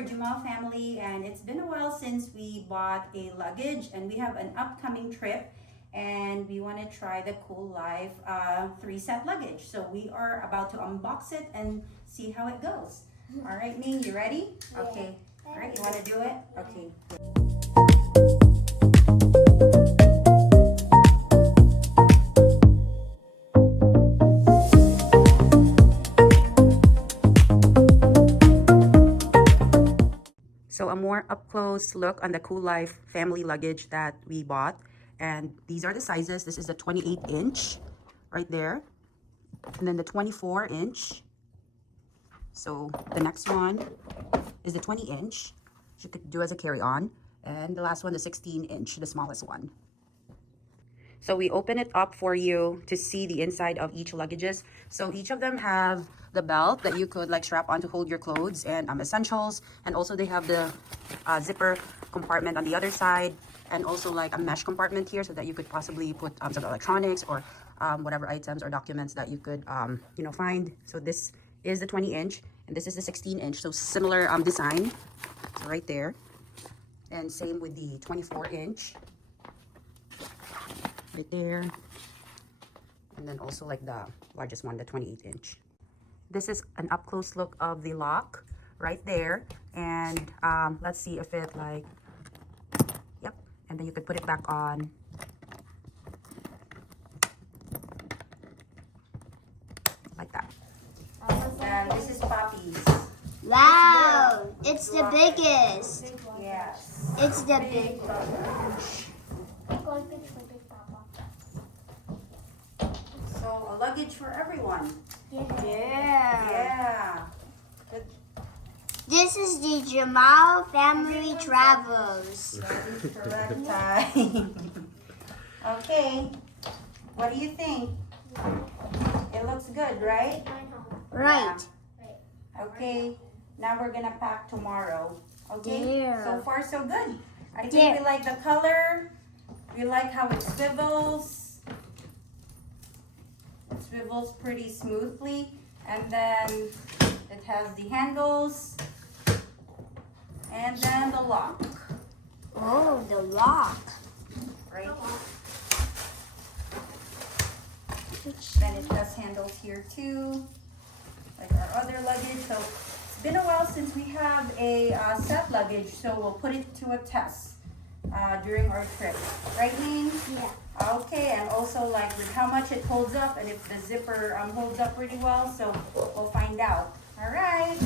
for Jamal family, and it's been a while since we bought a luggage, and we have an upcoming trip, and we want to try the Coolife 3-set luggage. So we are about to unbox it and see how it goes. All right, Ming, you ready? Yeah. Okay. All right, you want to do it? Okay. So a more up-close look on the Coolife family luggage that we bought. And these are the sizes. This is the 28-inch right there. And then the 24-inch. So the next one is the 20-inch. You could do as a carry-on. And the last one, the 16-inch, the smallest one. So we open it up for you to see the inside of each luggages. So each of them have the belt that you could like strap on to hold your clothes and essentials. And also they have the zipper compartment on the other side. And also like a mesh compartment here so that you could possibly put some electronics or whatever items or documents that you could, find. So this is the 20-inch and this is the 16-inch. So similar design, so right there. And same with the 24-inch. Right there. And then also like the largest one, the 28-inch. This is an up-close look of the lock right there. And let's see if it like, yep. And then you could put it back on. Like that. And this is Poppy's. Wow, it's the biggest. Yes. It's the big. So a luggage for everyone. Yeah. Yeah. Good. This is the Jamal family travels. That is correct time. Okay. What do you think? It looks good, right? Right. Okay. Now we're gonna pack tomorrow. Okay. Yeah. So far so good. I think Yeah. we like the color. We like how it swivels. It swivels pretty smoothly. And then it has the handles. And then the lock. Oh, the lock. Right? Then it has handles here too, like our other luggage. So it's been a while since we have a set luggage, so we'll put it to a test during our trip. Right, Ming? Yeah. Okay, and also like with how much it holds up and if the zipper holds up pretty well, so we'll find out. All right.